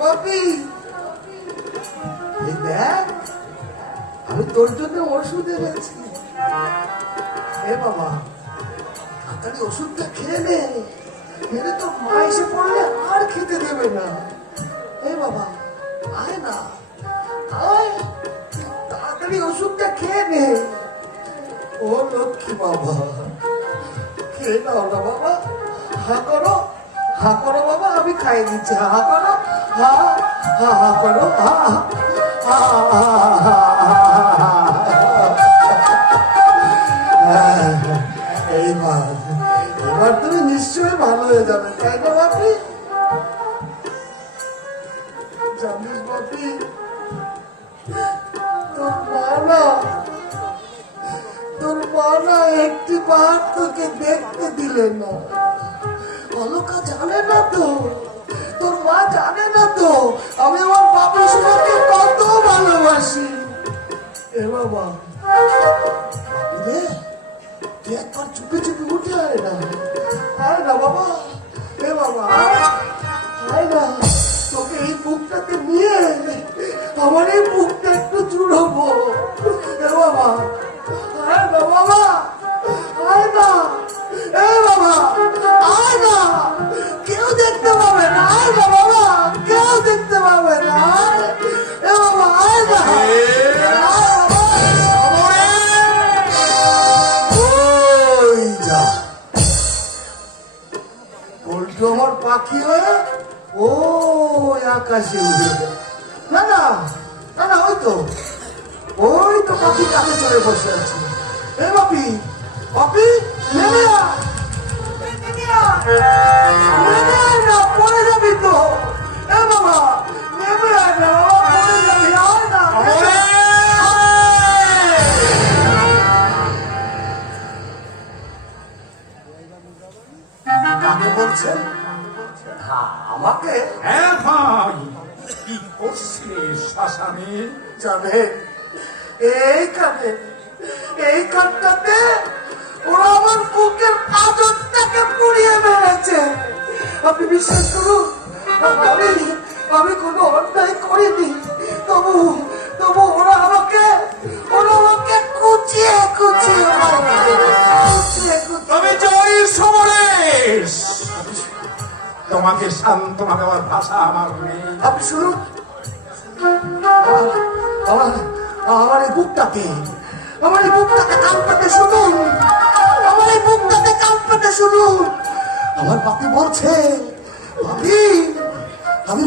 বাপি, এই দেখ আমি তোর জন্য ওষুধ এনেছি। এ বাবা, তাড়াতাড়ি ওষুধটা খেয়ে নে, এলে তো মা এসে পড়লে আর খেতে দেবে না। এ বাবা, আয় না, আয়, তাড়াতাড়ি ওষুধটা খেয়ে নে। ও লক্ষ্মী বাবা, খেয়ে নাও না বাবা। হা করো, হা করো বাবা, আমি খাইয়ে দিচ্ছি। হা করো, হা হা হা করো, হা হা এবার তুমি নিশ্চয়ই ভালো হয়ে যাবে, তাই না বাপি? জানিস বাপি, তোর মা না একটি বার তোকে দেখতে দিলে না। অলকা জানে না তো, তোর মা জানে না তো আমি আমার বাপের সঙ্গে কত ভালোবাসি। এ বাবা রে, তুই একবার চুপে চুপে উঠে আয় না, আয় না বাবা। এ বাবা, আয় না, তোকে এই বুকটাকে নিয়ে আমার এই বুকটা একটু জুড়বো। এ বাবা, আয় না বাবা, আয় না। এ বাবা, আয় না, কেউ দেখতে পাবে না। আয় না বাবা, কেউ দেখতে পাবে না। এ বাবা, আয় না। ওই যা পল্টু আমার পাখি হয়ে ওই আকাশে উড়ে যায়। না না না না, ওই তো পাখি কাছে চড়ে বসে আছে। এ বাপি, বাপি, নেমে আয়, নেমে আয় না, পড়ে যাবি তো। এ বাবা, নেমে আয় না বাবা, পড়ে যাবি। আয় না, কাকে বলছেন? আমাকে? হ্যাঁ ভাই, কি করছিস শ্মশানে? জানে এই কাঠটাতে ওরা আমার বুকের পাঁজরটাকে পুড়িয়ে মেরেছে। আপনি বিশ্বাস করুন, আমি কোনো অন্যায় করিনি, তবু ওরা আমাকে কুচিয়ে কুচিয়ে তবে জয় সমরেশ, তোমাকে সান্ত্বনা দেওয়ার ভাষা আমার নেই। আপনি শুনুন, আমার এই বুকটাকে কাঁপতে শুনুন, আমার এই বুকটাকে কাঁপতে শুনুন। আমার বাপি বলছে, বাপি আমি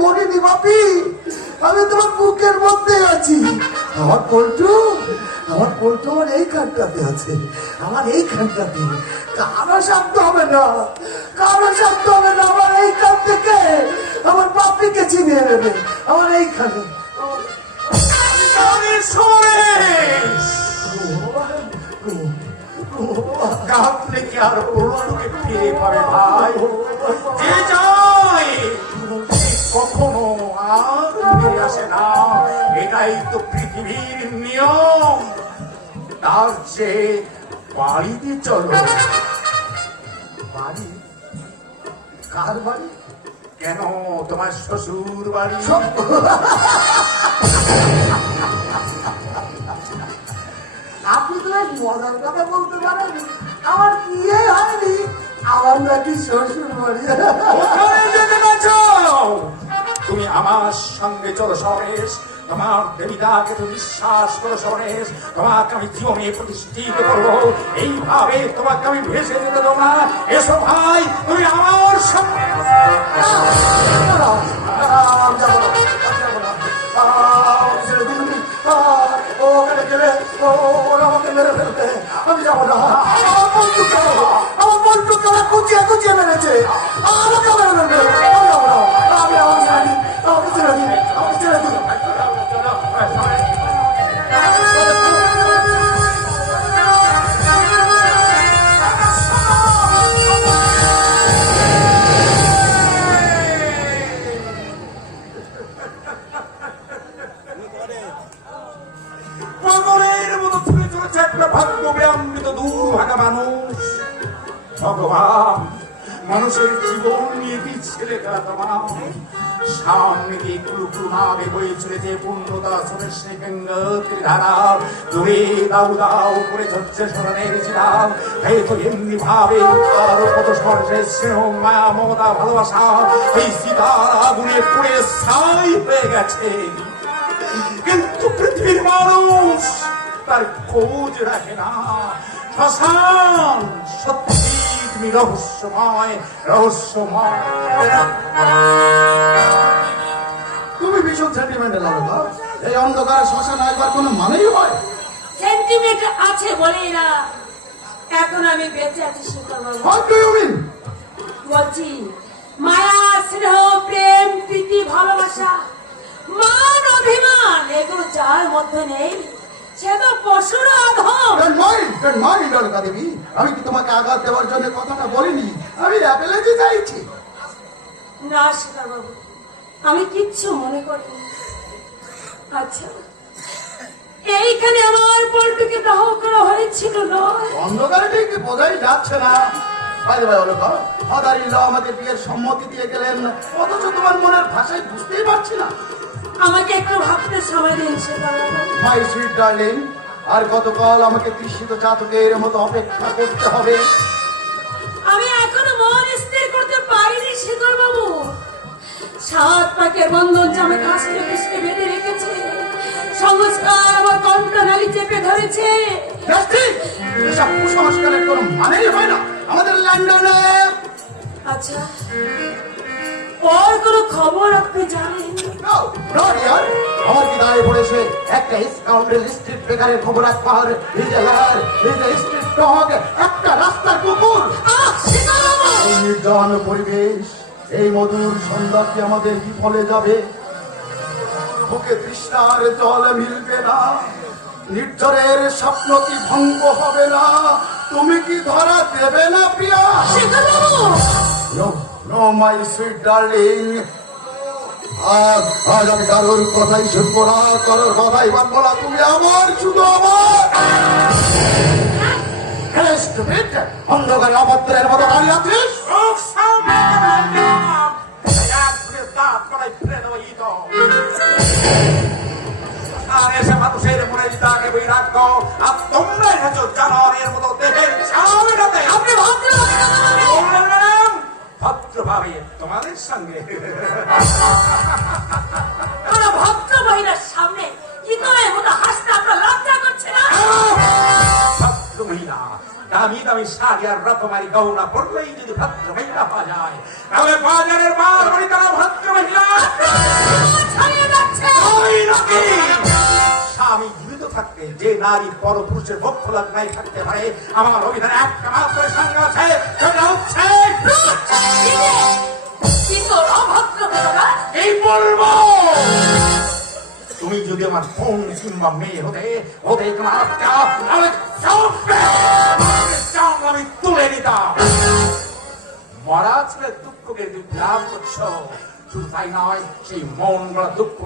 মরিনি বাপি, আমি তোমার বুকের মধ্যে আছি। আমার পল্টু আমার এই খানটাতে আছে, আমার এই খানটাতে। কারো শব্দ হবে না, আমার এই খান থেকে আমার বাপিকে চিনিয়ে নেবে। আমার এইখানে কাঁদলে কি আর পুরোকে ফিরে পাবে ভাই? যে যায় কখনো আর ফিরে আসে না, এটাই তো পৃথিবীর নিয়ম। তার চেয়ে বাড়িতে চলো। বাড়ি? কার বাড়ি? কেন, তোমার শ্বশুর বাড়ি। আপনি তো এক মজার কথা বলতে পারেন, আমার বিয়ে হয়নি, আমার নাকি শ্বশুর বাড়ি। ওখানে যেতে পারছো? তুমি আমার সঙ্গে চলো সমরেশ, তোমার দেবিতাকে তুমি বিশ্বাস করো সমরেশ, তোমাকে আমি জীবনে প্রতিষ্ঠিত করবো, এইভাবে তোমাকে আমি ভেসে যেতে দেবো না। এসো ভাই, তুমি আমার সঙ্গে। ওখানে গেলে ওরা আমাকে মেরে ফেলবে, আমি যাবো না। আমার বন্ধুকে ওরা কুচিয়ে মেরেছে, আমাকে মেরে ফেলবে, আমি যাবো না। আমাকে ছেড়ে দিন। মানুষের জীবন নিয়ে দিচ্ছে লেখা তোমার সামনে দিয়ে কুলুকুলু নামে বয়ে চলেছে পূর্ণদাসনের সে গঙ্গোত্রী ধারা দূরে দাউ দাউ করে ঝরছে স্মরণের চিরাগ এই তো এমনি ভাবে আরো কত স্পর্শের স্নেহ মায়া মমতা ভালোবাসা এই সীতার আগুনে পুড়ে ছাই হয়ে গেছে কিন্তু পৃথিবীর মানুষ তার খোঁজ রাখে না শ্মশান সত্যি তুমি রহস্যময় রহস্যময় তুমি ভীষণ সেন্টিমেন্টাল আলোকা। এই অন্ধকারে শ্মশান একবার কোনো মানেই হয়? সেন্টিমেন্ট আছে বলেই না এখন আমি বেঁচে আছি সুন্দরবাবু। What do you mean? বলছি মায়া স্নেহ প্রেম প্রীতি ভালোবাসা মান অভিমান এগুলো যার মধ্যে নেই সে তো পশুর অধম। Don't mind, আলোকা দেবী। আমি কি তোমাকে আঘাত দেওয়ার জন্য কথাটা বলিনি? আমি অ্যাপেলজি চাইছি। না সুন্দরবাবু আমি কিচ্ছু মনে করিনি। আচ্ছা এইখানে আমার পল্টুকে দাহ করা হয়েছিল নয়? অন্ধকারে ঠিক বোঝাই যাচ্ছে না। বাইরে ভাই আলোকা, ফাদার-ইন-ল আমাদের বিয়ের সম্মতি দিয়ে গেলেন, অথচ তোমার মনের ভাষায় বুঝতেই পারছি না। আমাকে একটু ভাবতে সময় দিন সুন্দরবাবু। মাই সুইট ডার্লিং, আর গতকাল আমাকে তৃষিত চাতকের মতো অপেক্ষা করতে হবে। আমি এখনো মন স্থির করতে পারিনি শেখর বাবু। সাত পাকের বন্ধন জামে কাছে পিছনে বেঁধে রেখেছে, সংস্কার আমার কণ্ঠনালী চেপে ধরেছে। ঠিক, এসব কুসংস্কারের কোনো মানেই হয় না আমাদের লন্ডনে। আচ্ছা ওর কোনো খবর আপনি জানেন? No, no dear, আমার কি দাঁড়িয়ে পড়েছে একটা স্কাউন্ডেল স্ট্রিট বেকারের খবর একবার, হিজেলার স্ট্রিট ডগ, একটা রাস্তার কুকুর। শেখর বাবু এই নির্জন পরিবেশ, এই মধুর সন্ধ্যা কি আমাদের বিফলে যাবে? বুকে তৃষ্ণার জল মিলবে না, নির্ঝরের স্বপ্ন কি ভঙ্গ হবে না? তুমি কি ধরা দেবে না Priya? Shekhar babu no no my sweet darling, আজ আমি কারোর কথাই শুনবো না, কারোর কথাই মানবো না। তুমি আমার, শুধু আমার। অন্ধকারে অভদ্রের মতো দাঁড়িয়ে আছিস। আর এসে মানুষের মনে জিতাকে বৈরাগ্য আর তোমরা এসেছো জানোয়ারের মতো দেখে চাওয়াটাতে আপনি ভদ্র ভদ্রভাবে তোমাদের সঙ্গে কোনো ভদ্র মহিলার সামনে ইতনের মতো হাসতে আপনার লজ্জা করছে না? ভদ্র মহিলা দামি দামি শাড়ি আর রকমারি গহনা পড়লেই যদি ভদ্র মহিলা পাওয়া যায় তাহলে বাজারের বার বাড়ি তারা ভদ্র মহিলা ছাড়িয়ে যাচ্ছে। ওই নাকি স্বামী জীবিত থাকতে যে নারী পরপুরুষের পক্ষ লাগাই থাকতে পারে আমার অভিধানে একটা মাত্র সংজ্ঞা আছে, সেটা হচ্ছে কিন্তু অভদ্র কথা এই বলবো তুমি যদি আমার ফোন কিংবা মেয়ে হতে হতে তোমার আমি তুলে নিতাম। মরা ছেলে দুঃখকে লাভ করছো, শুধু তাই নয় সেই মন বড় দুঃখ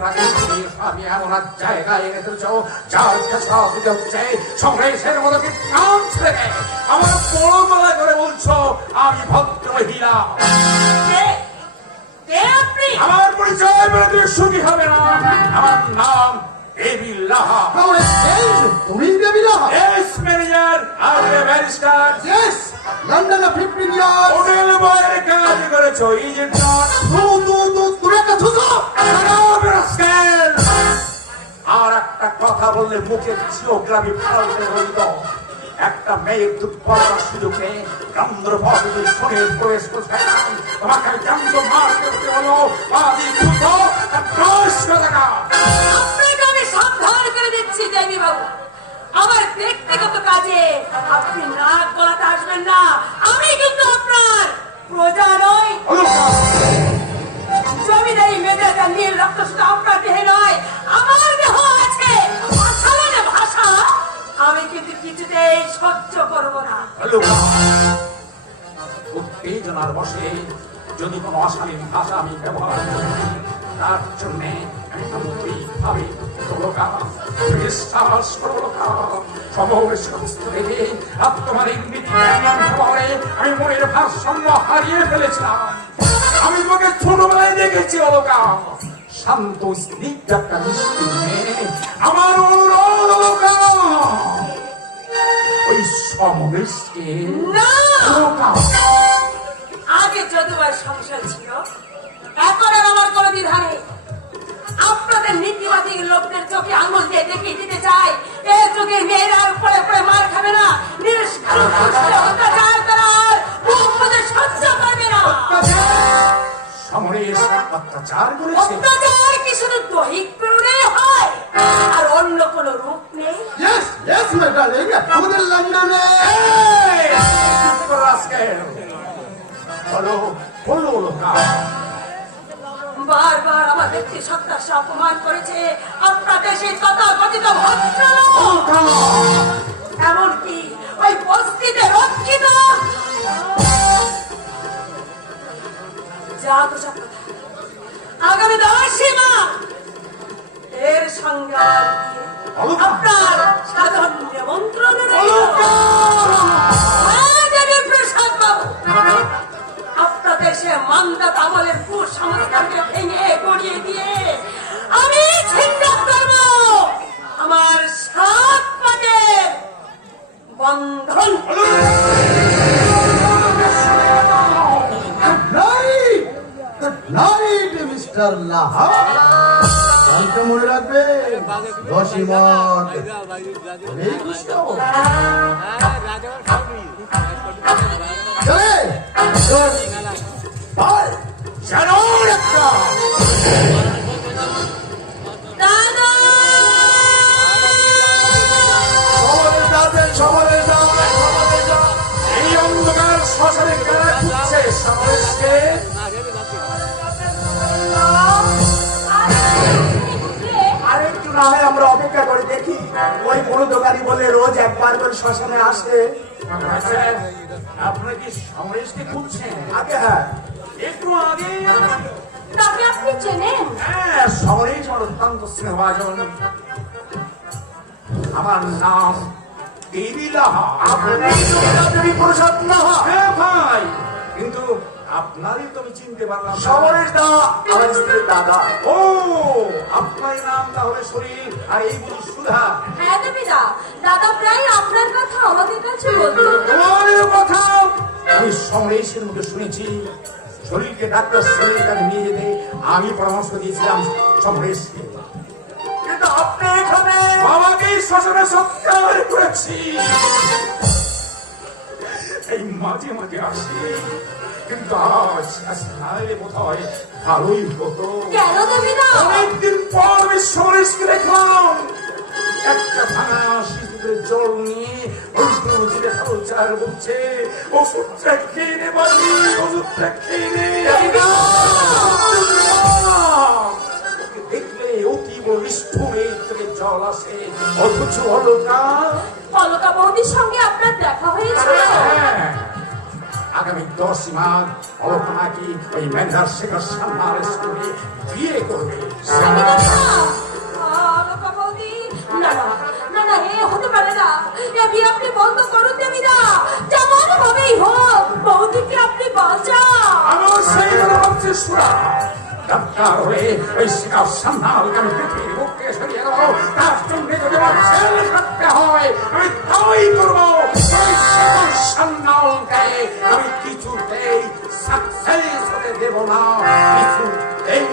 আমি এমন এক জায়গায় এনে তুলছ যার কাছে হচ্ছে সংগ্রেসের মতো কি কাম ছেড়ে আমার বড় গলা করে বলছো আমি ভদ্র মহিলা। আপনি আমার পরিচয় বলে তুমি সুখী হবে না। আমার নাম দেবী লাহা। How strange! তুমি দেবী লাহা? এস ম্যানেজার আর barrister Yes, London 15 years. Hotel বয়ের কাজ করেছো, ইজ ইট নট? তুমি একটা থুতু। আর একটা কথা বললে মুখের জিওগ্রাফি পাল্টে হইত। একটা মেয়ের দুর্বলতার সুযোগ নেই রন্ধ্রপথের সঙ্গে প্রবেশ করতে তোমাকে আমি জান্ত মারতে হতে হলো বাদি দুটো টাকা। আপনাকে আমি সাবধান করে দিচ্ছি দেবী বাবু, আমার ব্যক্তিগত কাজে আপনি নাক গলাতে আসবেন না। আমি কিন্তু আপনার প্রজা নই। জমিদারি মেজাজা নীল রক্ত শুধু আপনার দেহে নয় আমার দেহ আছে। আসামানে ভাষা আমি কিন্তু কিছুতেই সহ্য করব না। উত্তেজনার বসে যদি কোনো অশালীন ভাষা আমি ব্যবহার করি তার জন্যে আমি আন্তরিকভাবে বিশ্বাস করবো। সমবেশ দেখে আত্মমালিক নীতিমানে আমি মনের ভারসাম্য হারিয়ে ফেলেছিলাম। আমি তোমাকে ছোটবেলায় দেখেছি অলকা, শান্ত স্নিগ্ধ একটা মিষ্টি মেয়ে। আমার অনুরোধ অলকা, ওই সমবেশকে না! অলকা, আগে যদুবার সংসার ছিল, এখন আর আমার কোনো দ্বিধা নেই। আপনাদের নীতিবাদী লোকদের চোখে আঙুল দিয়ে দেখিয়ে দিতে চাই, এই যুগের মেয়েরা আর পড়ে পড়ে মার খাবে না, নিষ্কারণ অত্যাচার করার মুখ মধ্যে সহ্য করবে না। সমরেশ অত্যাচার করেছে। অত্যাচার কি শুধু দৈহিক প্রেরণে হয়, আর অন্য কোনো রূপ নেই? ইয়েস ইয়েস মাই ডার্লিং, আমাদের লন্ডনে এই, চুপ করো আজকে। বলো, বলো অলকা। বারবার আমার ব্যক্তি সত্তার অপমান করেছে আপনাদের সেই তথাকথিত ভদ্রলোক। অলকা, এমনকি ওই বস্তিতে রক্ষিত যা তো সব কথা। আগামী 10 মাস এর সঙ্গে আপনার সাধারণ নিমন্ত্রণ রইল। হ্যাঁ, দেবী প্রসাদ বাবু, আপনাদের সে মান্দাত আমলের কুসংস্কারকে ভেঙে গড়িয়ে দিয়ে আমি ছিন্ন করব আমার 7 পাকের বন্ধন। নাইট মিস্টার লাহা, কালকে মনে রাখবে 10 মাস এই কৃষ্ণ চলে বাই। জানো একটা দাদা! এই অন্ধকার শ্মশানে কারা খুঁজছে সমরেশকে? আর একটু না হয় আমরা অপেক্ষা করে দেখি। ওই কোনো দোকানি বলে রোজ একবার করে শ্মশানে আসে। আচ্ছা, আপনারা কি সমরেশকে খুঁজছেন? আগে হ্যাঁ, একটু আগে তাকে আপনি চেনেন? হ্যাঁ, সমরেশ আমার অত্যন্ত স্নেহভাজন। আমার নাম দেবী লাহা। দেবী প্রসাদ লাহা। হ্যাঁ ভাই, কিন্তু আপনারই তো আমি চিনতে পারলাম না। সমরেশ দা আমার স্ত্রীর দাদা। ও, আপনার নাম তাহলে শরীর, আর এই বুঝি সুধা। হ্যাঁ দেবীদা, দাদা প্রায় আপনার কথা আমাদের কাছে বলতো। তোমার কথা আমি সমরেশের মুখে শুনেছি। শরীরকে ডাক্তার শরীর কাছে নিয়ে যেতে আমি পরামর্শ দিয়েছিলাম সমরেশকে। কিন্তু আপনি এখানে বাবাকে শ্মশানে সৎকার করেছি। এই মাঝে মাঝে আসি, কিন্তু আজ না এলে বোধ হয় ভালোই হতো। কেন দেবীদা? অনেকদিন পর আমি সমরেশকে দেখলাম একটা ভাঙা শিশুদের জল নিয়ে চার বলছে, ওষুধটা খেয়ে নে বাড়ি, ওষুধটা খেয়ে নে। দেখলে অতি বলিষ্ঠের থেকে জল আসে, অথচ অলকা। অলকা বৌদির সঙ্গে আপনার দেখা হয়েছিল? হ্যাঁ, আগামী 10 মাস অলকা নাকি ওই ম্যানেজার শেখর সামনার স্কুলে বিয়ে করবে। অলকা বৌদি, না না না না, এ হতে পারে না। এ বিয়ে আপনি বন্ধ করুন দেবীদা, যেমন হবেই হোক বৌদিকে আপনি বাঁচান। আমার সেই কথা ভাবছে সুরা। ডাক্তার হয়ে ওই শেখর সামনালকে আমি পৃথিবীর মুখে সরিয়ে দেবো। তার জন্য যদি আমার ছেলে থাকতে হয় আমি তাই করবো। ওই শেখর সামনালকে আমি কিছুতেই সাকসেস হতে দেব না, কিছুতেই।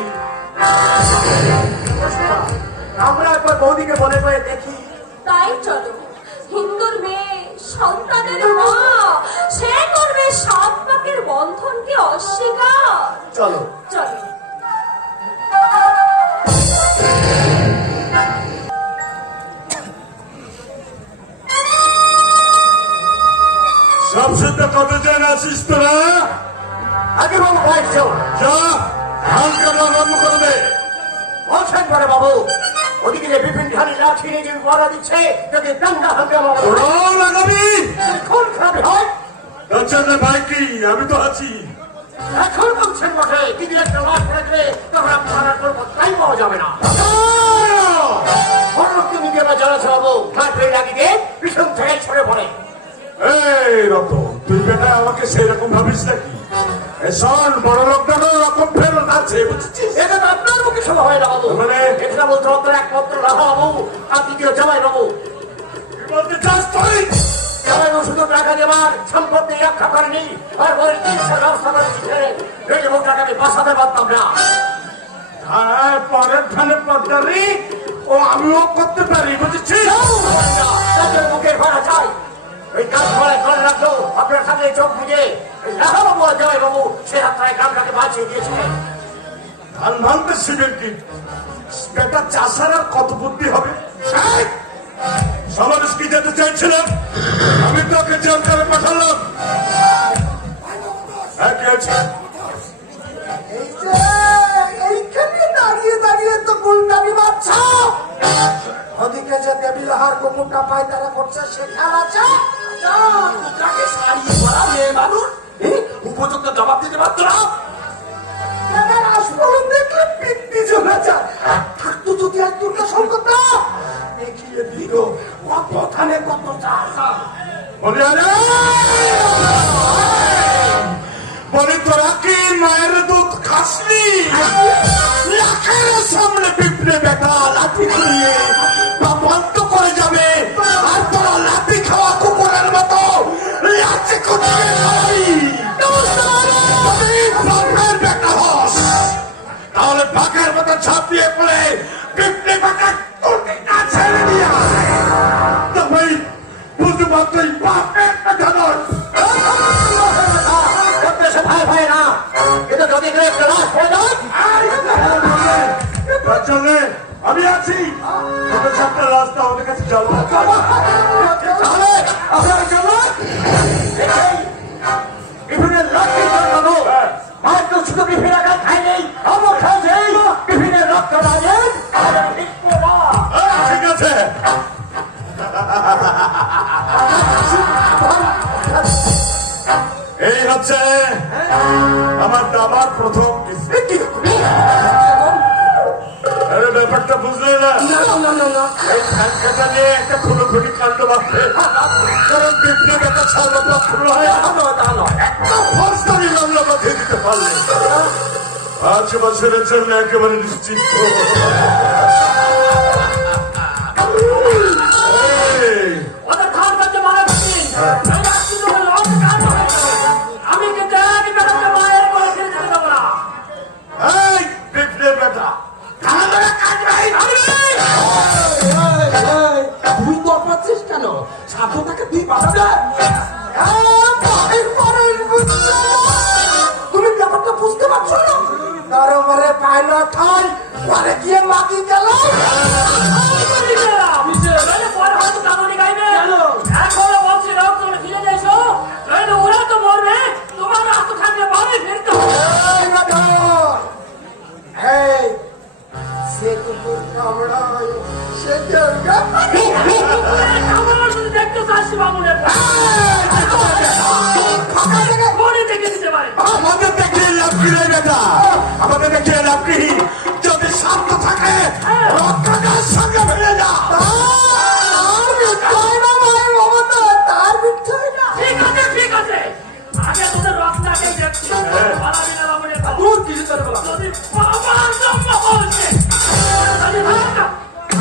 আমরা একবার বৌদিকে বলে বলে দেখি। তাই চলো, হিন্দুর মেয়ে, সন্তানের মা, সে করবে 7 পাকের বন্ধনকে অস্বীকার। চলো। চলো। শামসুদ্দা কতজন আছিস তোরা? আগে বাবু ভাই যাও। যা, ধান কাটা আরম্ভ করে দে। বলছেন করে বাবু, ওদিকে যে বিপিন ধারী লাঠি নিয়ে যে পড়া দিচ্ছে, যদি দাঙ্গা হাঙ্গামা করে, ওরাও লাগাবি? যদি খুন খারাপ হয়। আচ্ছা না ভাই কি, আমি তো আছি। এখন বলছেন বটে, যদি একটা লাশ থাকলে তখন আপনার করবো তাই পাওয়া যাবে না। বড় লোককে নিজে বা জানাতে হবো, মাঠে লাগিয়ে ছড়ে পড়ে। এই রতন, তুই বেটা আমাকে সেরকম ভাবিস নাকি? শোন, বড় লোকটারও রকম ফেরত আছে, বুঝেছিস? এটা তো আপনার মুখে শোনা হয় না বাবু। মানে? এটা বলতে আপনার একমাত্র রাধা বাবু আর দ্বিতীয় জামাই বাবু। কি বলতে চাস তুই? জামাই বাবু শুধু টাকা দেবার সম্পত্তি রক্ষা করেনি, আর বলে চিকিৎসার ব্যবস্থা করেছি। এই লোকটাকে আমি বাঁচাতে পারতাম না। হ্যাঁ, পরের ধানে পদ্মারি ও আমিও করতে পারি, বুঝেছিস? তাদের মুখের ভাড়া চাই। ওই কাজ করে রাখলো আপনার সাথে চোখ বুঝে রাধা বাবু আর জামাই বাবু সে রাত্রায় গ্রামটাকে বাঁচিয়ে দিয়েছিলেন। ধান ভাঙতে শিবের কি বেটা চাষার আর কত বুদ্ধি হবে? এই, সমাবেশ কি যেতে চাইছিলাম, আমি তোকে জোর করে পাঠালাম। হ্যাঁ, কি আছে? এই যে এইখানে দাঁড়িয়ে দাঁড়িয়ে তো গুলটানি বাচ্চা, ওদিকে যে দেবী লাহার গোপুরটা পায়তারা করছে সে খেয়াল আছে? তাকে সারিয়ে পড়া মেয়ে মানুষ উপযুক্ত জবাব দিতে পারত না। এবার আস্ফলন দেখলে পিত্তি চলে যায়। থাকতো যদি আর দুর্গা সংকট না দেখিয়ে দিল কত থানে কত চাষ। বলি, আরে বলি, তোরা কি মায়ের দুধ খাসনি? লাখের সামনে পিঁপড়ে বেটা লাঠি ঘুরিয়ে বা বন্ধ করে যাবে, আর তোরা লাঠি খাওয়া কুকুরের মতো লাঠি খুঁটিয়ে খাওয়াই। তুই বাঘের বেটা হস, তাহলে বাঘের মতো ঝাঁপিয়ে পড়ে পিঁপড়ে বেটা টুটিটা ছেড়ে দিয়ে আয়। তবে বুঝতে পারতই বাপের বেটা নয়। ভাই ভাই না, কিন্তু যদি কেউ একটা লাশ হয়ে যায় চলে, আমি আছি। তোদের সাথে রাস্তা ওদের কাছে যাবো। তাহলে আপনারা চলুন। বিভিন্ন রক্তের জন্য হয়তো শুধু বিভিন্ন আঘাত খাইনি, আমার খাইছে বিভিন্ন রক্ত লাগে। ঠিক আছে, এই হচ্ছে আমার দাবার প্রথম কিস্তি। আরে ব্যাপারটা বুঝলে না? এই ধানকাটা নিয়ে একটা খুনোখুনি কাণ্ড বাঁধবে, কারণ বিপ্লব একটা ছাড়লো শুরু হয় একটা ফৌজদারি মামলা বাঁধিয়ে দিতে পারলে 5 বছরের জন্য একেবারে নিশ্চিত। ওদের ধান কাটতে মারা আমি কিন্তু এক বেটাকে মায়ের করে ফেলে যেতে দেবো না। এই বিপ্লব বেটা, ধানের কাজ নাই। তুই তো পাচ্ছিস কেন? সাধুটাকে তুই বাঁচাবে। তুমি ব্যাপারটা বুঝতে পারছো না? দরবারে পাইলট হয়, পরে গিয়ে মাগি গেল। এখনো বলছি রক্ত ফিরে যাইছো, নইলে ওরা তো মরবে, তোমার রক্ত থাকলে বাড়ি ফিরতে হবে। এই, সে কুকুর কামড়ায়, সে কেউ আমার শুধু দেখতে চাচ্ছি বাবুনের মনে দেখে দিতে পারে। আমাদের দেখে লাভ কি রে বেটা? আমাদের দেখে লাভ কি? যদি শান্ত থাকে রক্তটার সঙ্গে ভেঙে যা। ঠিক আছে, আগে তোদের রক্তটাকে দেখছি। পালাবি না বাবুনের কথা। যদি বাবার জন্ম হয়েছে, তাহলে ভাবনা,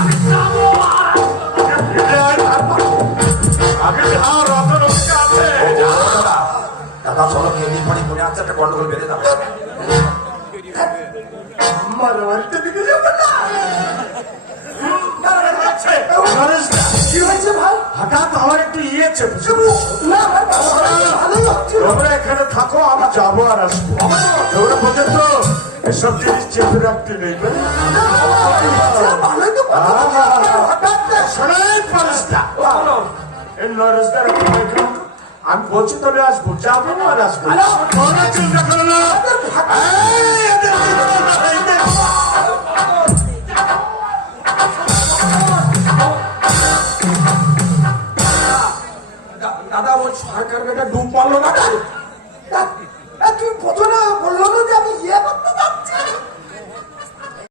আমি যাবো আর আগে যা রতন ওদিকে আছে। দাদা চলো খেয়ে পরে মনে আছে একটা গন্ডগোল বেঁধে দাও। মারামারিটা দিকে যাবে না। কি হয়েছে ভাই? হঠাৎ আমার একটু ইয়েছে, না ভাই, ভালোই হচ্ছে। তোমরা এখানে থাকো, আমি যাবো আর আসবো। তোমরা পর্যন্ত এসব জিনিস চেপে রাখতে নেই। ভালোই তো কথা বলছে। হঠাৎ শোনাই পারিসটা এই নরেশদার আমি বলছি তবে আসবো, যাবো আর আসবো। তোমরা চিন্তা করো না।